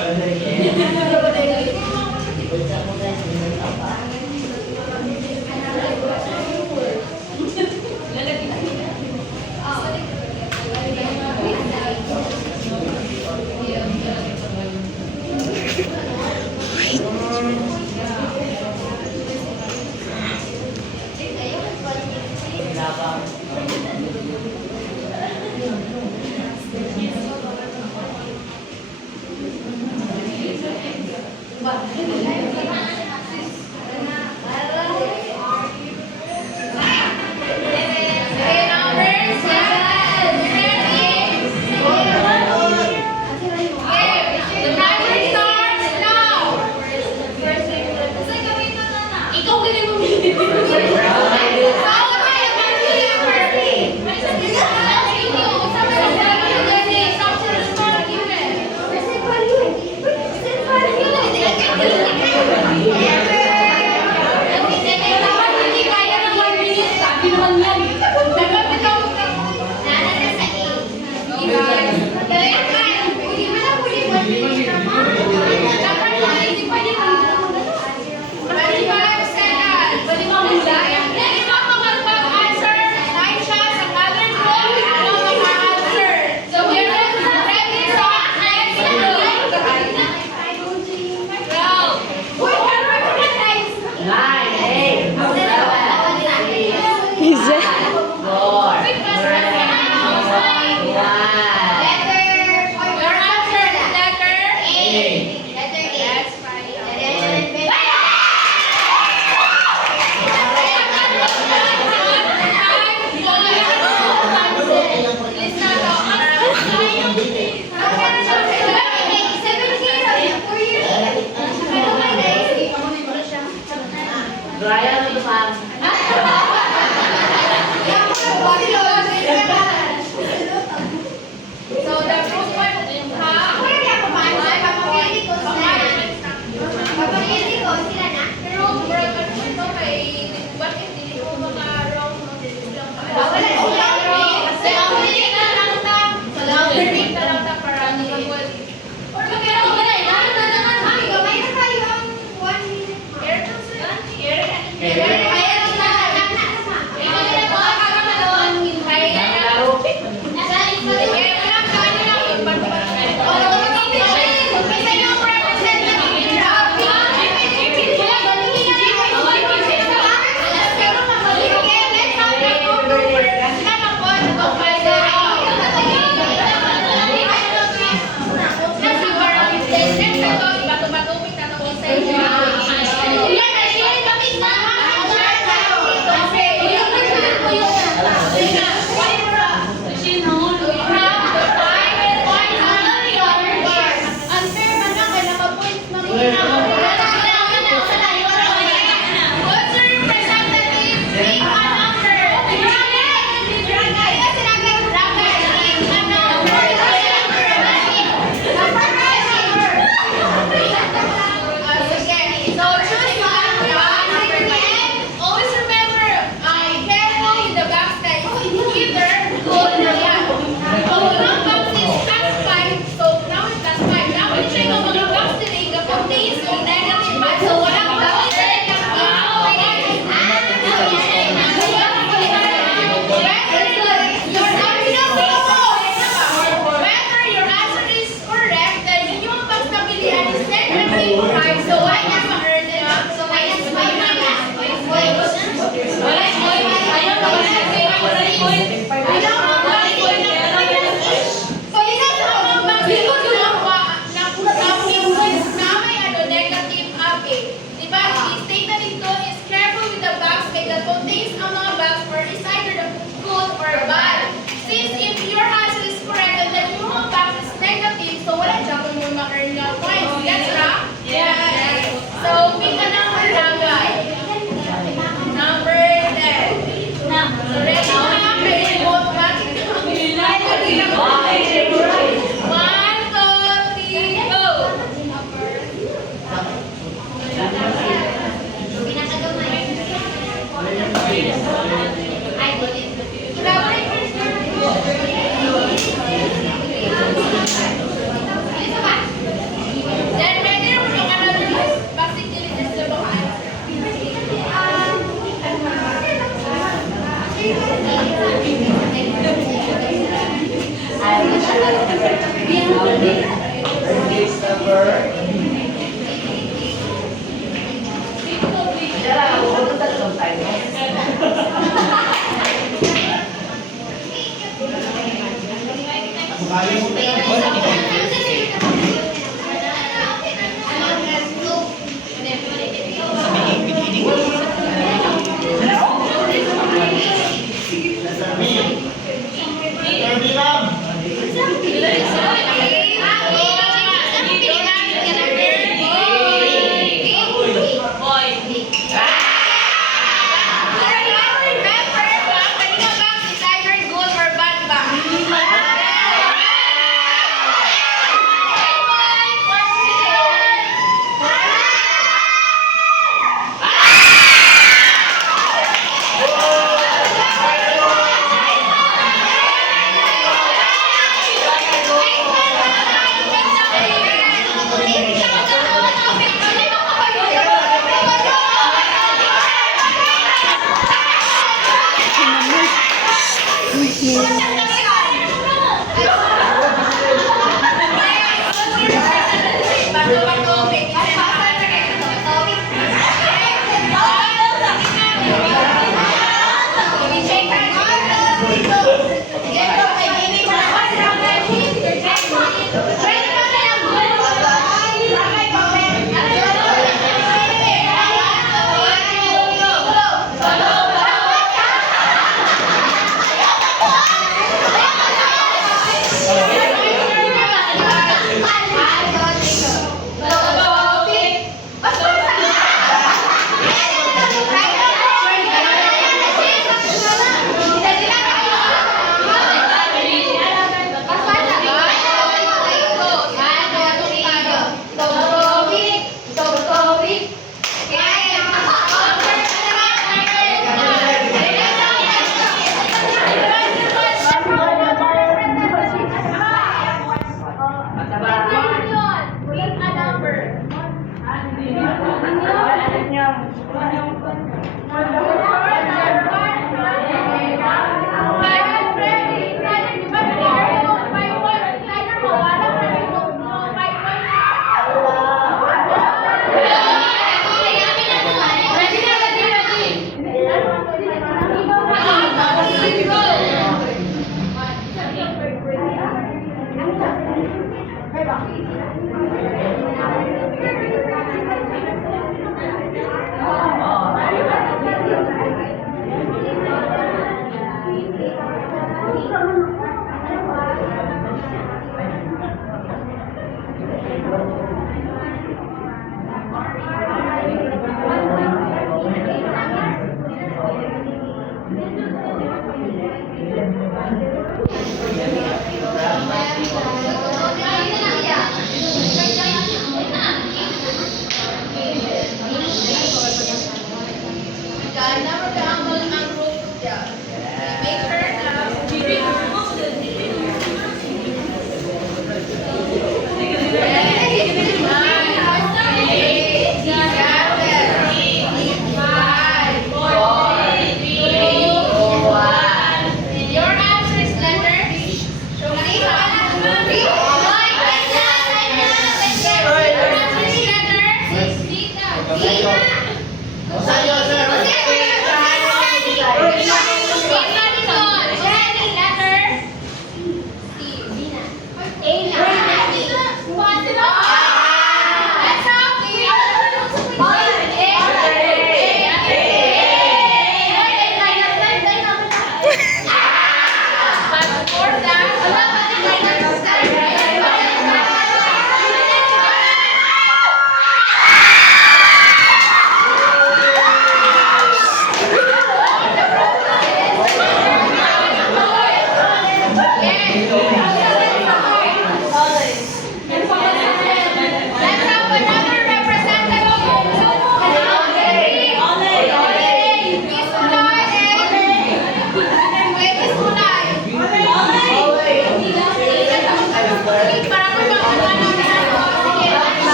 Okay, number 7. Ready? Okay, the timer starts now. Ikaw gawin mo. Perfect. 5. So, wala niya ma-earn nila. So, minus 5 na lang. So, yun ang sa mga bakit ko lang pa na may negative ape. Diba? I-state na dito is careful with the box that contains ang mga box or is either the good or bad. Since if your answer is correct and then yung mga box is negative, so wala dyan kung yung ma-earn nga points. Yes, right? Yes. So, pick a number lang, guys. Number 10. So, ready na? Ready to go? Bakit na? 1, 2, 3, go! Then, ready na mo yung ano nyo? Bakit dilitis na ba kayo? Case number.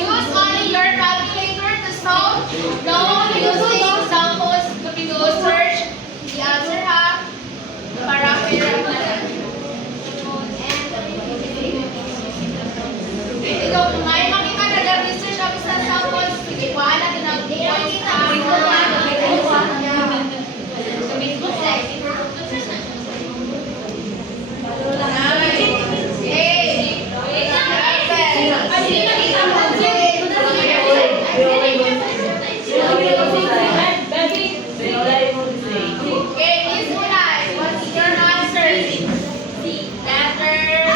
Use only your calculator to solve. Don't using examples to search the answer ha. Para fair na lang. Ikaw, may makita nag-research ako sa samples. Sige, wala din ang points sa Okay, Miss Unay, what's your answer? Letter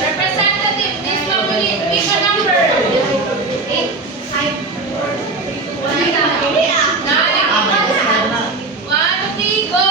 Representative, this family, pick a number. 8, 5, 4, 3, 2, 1, 3, go.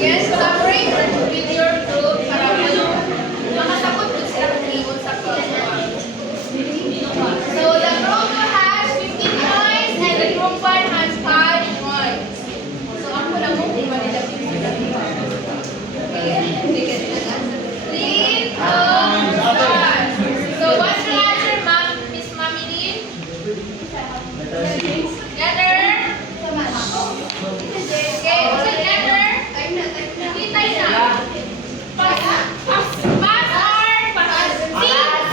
Yes, collaborate with your group para makasagot din sila kung iyon sa group. So the group 2 has 15 points and the group 1 has 5 points. So ako lang mo kung manila sila. Okay, 3, 2, 1. So what's the answer, Miss Mami Lynn? Letter? Okay, what's the letter? Hintay na. Pass or pass? C.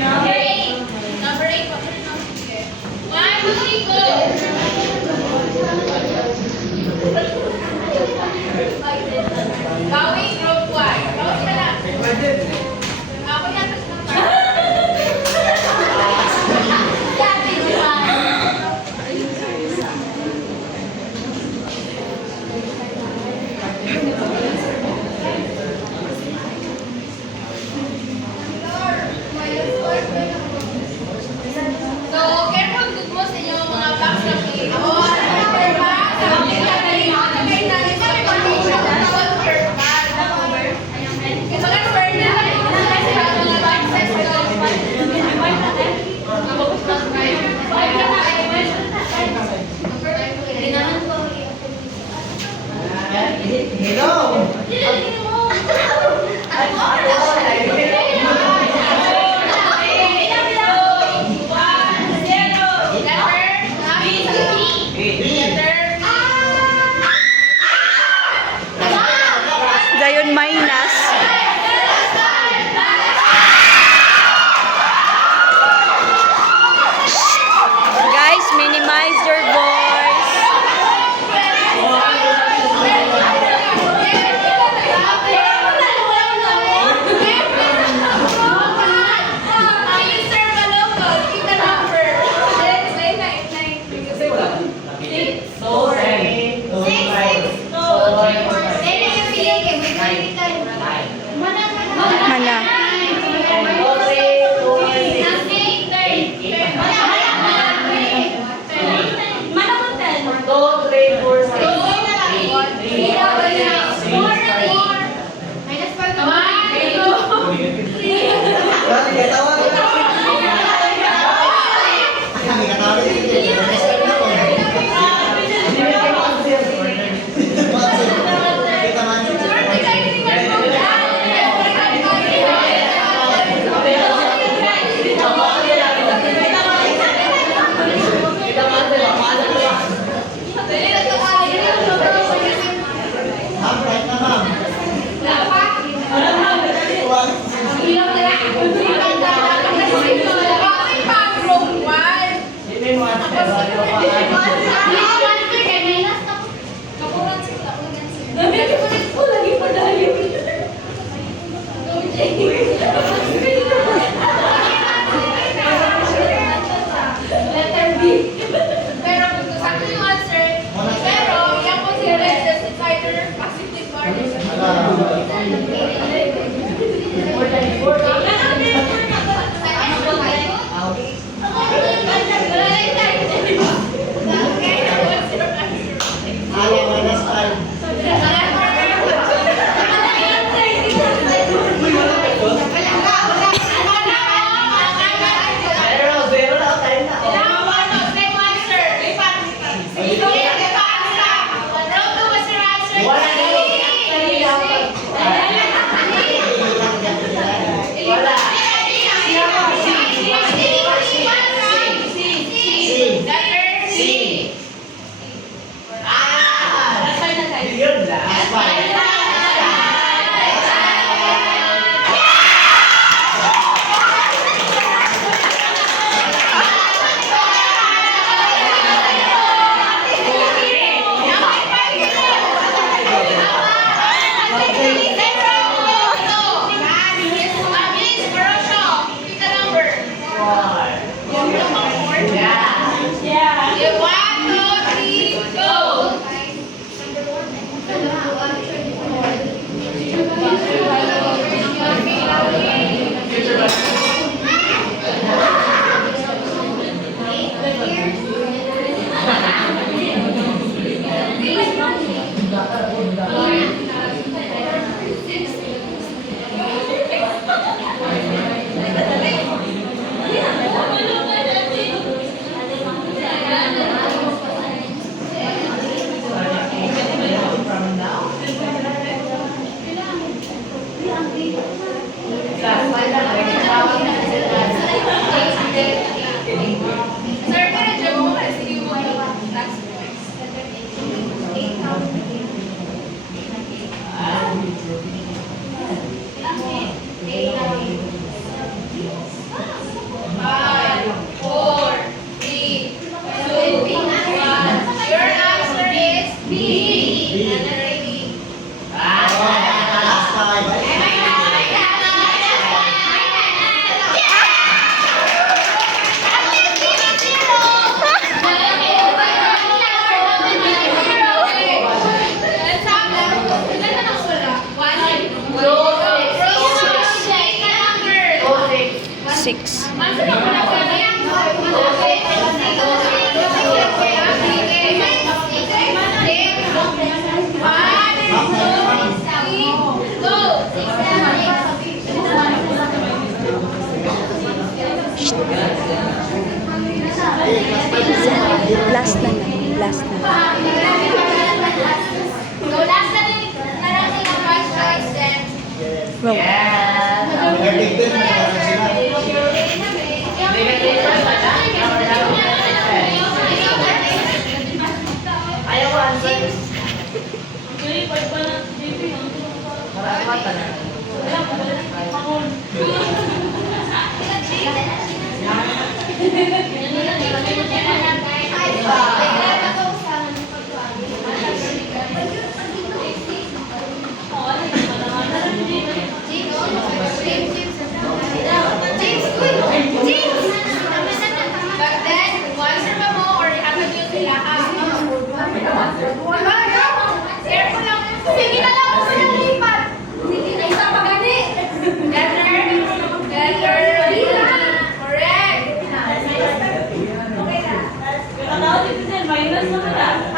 Number 8. 1, 2, 3, go. Gawin group 1. Gawin ka lang. Ako yan. So, careful good mo sa inyong mga box na cake. O, ano ba? Sabi ka na rin. Sabi ka na rin. Sabi ka na rin. Pero kung sakto yung answer, pero yung consequences is either positive or negative. Minus 5. Zero na, tayo na. Wala. Yun lang. Six. Last na na. Last na. Wow. Ayaw answer. Marapatan na. But then, answer pa mo or i-attend yun sila ha? Careful lang. Sige na lang ako sa lipat. Sige na isa pa gani. Letter. Correct. Minus naman